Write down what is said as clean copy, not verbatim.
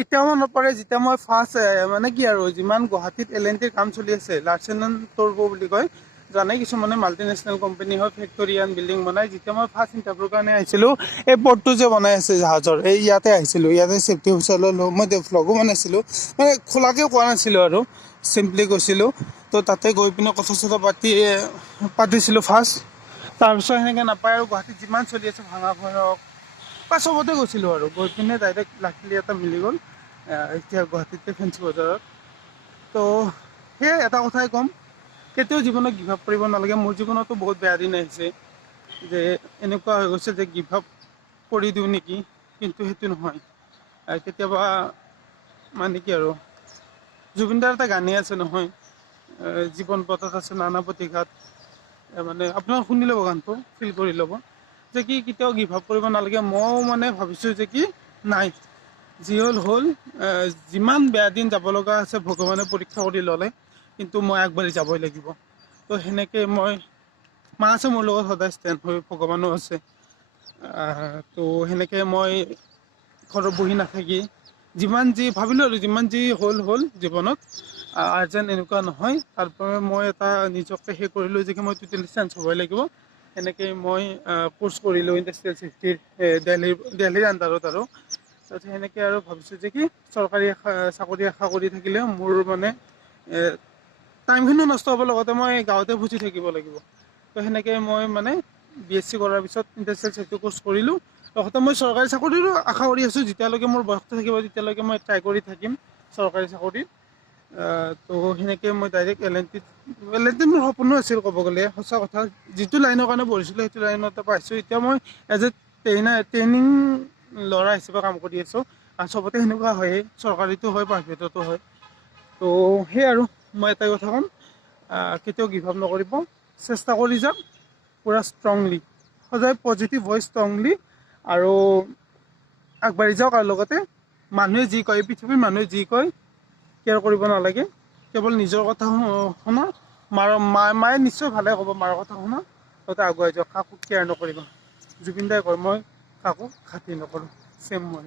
এতিয়াও মনত পৰে যেতিয়া মই ফাৰ্ষ্ট মানে কি আৰু যিমান গুৱাহাটীত L&Tৰ কাম চলি আছে, লাৰ্চেন এণ্ড টৰ্বো বুলি কয়, জানে কিছুমানে মাল্টিনেশ্যনেল কোম্পানী হয়, ফেক্টৰী এণ্ড বিল্ডিং বনাই। যেতিয়া মই ফাৰ্ষ্ট ইণ্টাৰভিউৰ কাৰণে আহিছিলোঁ, এই পৰ্টটো যে বনাই আছে জাহাজৰ, এই ইয়াতে আহিছিলোঁ, ইয়াতে ছেফটি অফিচাৰ ল'লোঁ। মই ভ্লগো বনাইছিলোঁ, মানে খোলাকৈ কোৱা নাছিলোঁ আৰু চিম্পলি কৈছিলোঁ। তো তাতে গৈ পিনে কথা চথা পাতিছিলোঁ ফাৰ্ষ্ট। তাৰপিছত সেনেকৈ নাপায় আৰু গুৱাহাটীত যিমান চলি আছে ভাঙা ঘৰক বা চবতে গৈছিলোঁ আৰু গৈ পিনে ডাইৰেক্ট লাকিলি এটা মিলি গ'ল এতিয়া গুৱাহাটীতে ফেঞ্চি বজাৰত। তো সেয়ে এটা কথাই ক'ম, কেতিয়াও জীৱনত গিভ আপ কৰিব নালাগে। মোৰ জীৱনতো বহুত বেয়া দিন আহিছে যে এনেকুৱা হৈ গৈছে যে গিভ আপ কৰি দিওঁ নেকি, কিন্তু সেইটো নহয়। কেতিয়াবা মানে কি আৰু জুবিনদাৰ এটা গানেই আছে নহয়, জীৱন পথত আছে নানা প্ৰতিঘাত, মানে আপোনালোকে শুনি ল'ব গানটো, ফিল কৰি ল'ব যে কি কেতিয়াও গিভ আপ কৰিব নালাগে। ময়ো মানে ভাবিছোঁ যে কি নাই, যি হ'ল হ'ল, যিমান বেয়া দিন যাব লগা আছে ভগৱানে পৰীক্ষা কৰি ল'লে, কিন্তু মই আগবাঢ়ি যাবই লাগিব। তো সেনেকৈ মই মা আছে মোৰ লগত সদায় ষ্টেণ্ড হৈ, ভগৱানো আছে। তো সেনেকৈ মই ঘৰত বহি নাথাকি যিমান যি ভাবিলোঁ আৰু যিমান যি হ'ল হ'ল জীৱনত, যেন এনেকুৱা নহয়। তাৰপৰা মই এটা নিজকে সেই কৰিলোঁ যে কি মই টোটেলি চেঞ্জ হ'বই লাগিব। সেনেকৈ মই কোৰ্চ কৰিলোঁ ইণ্ডাষ্ট্ৰিয়েল ছেফটিৰ দিল্লীৰ আণ্ডাৰত আৰু। তাৰপিছত সেনেকৈ আৰু ভাবিছোঁ যে কি চৰকাৰী চাকৰি আশা কৰি থাকিলে মোৰ মানে টাইমখিনিও নষ্ট হ'ব, লগতে মই গাঁৱতে ফুচি থাকিব লাগিব। তো সেনেকৈ মই মানে BSc কৰাৰ পিছত ইণ্ডাষ্ট্ৰিয়েল ছেফটি কোৰ্চ কৰিলোঁ। লগতে মই চৰকাৰী চাকৰিৰো আশা কৰি আছোঁ, যেতিয়ালৈকে মোৰ বয়সটো থাকিব তেতিয়ালৈকে মই ট্ৰাই কৰি থাকিম চৰকাৰী চাকৰিত। তো সেনেকৈ মই ডাইৰেক্ট L&Tত মোৰ সপোনো আছিল ক'ব গ'লে, সঁচা কথা। যিটো লাইনৰ কাৰণে পঢ়িছিলোঁ সেইটো লাইনতে পাইছোঁ। এতিয়া মই এজ এ ট্ৰেইনিং ল'ৰা হিচাপে কাম কৰি আছোঁ। আৰু চবতে সেনেকুৱা হয়েই, চৰকাৰীতো হয়, প্ৰাইভেটতো হয়। তো সেই আৰু মই এটাই কথা ক'ম, কেতিয়াও গিভ আপ নকৰিব, চেষ্টা কৰি যাওক পূৰা ষ্ট্ৰংলি, সদায় পজিটিভ হয় ষ্ট্ৰংলি, আৰু আগবাঢ়ি যাওক। আৰু লগতে মানুহে যি কয়, পৃথিৱীৰ মানুহে যি কয় কেয়াৰ কৰিব নালাগে, কেৱল নিজৰ কথা শুনা। মায়ে নিশ্চয় ভালে ক'ব, মাৰ কথা শুনা, লগতে আগুৱাই যাওক, কাকো কেয়াৰ নকৰিবা। জুবিন দাই কয়, মই কাকো খাতিৰ নকৰোঁ, চেম মই।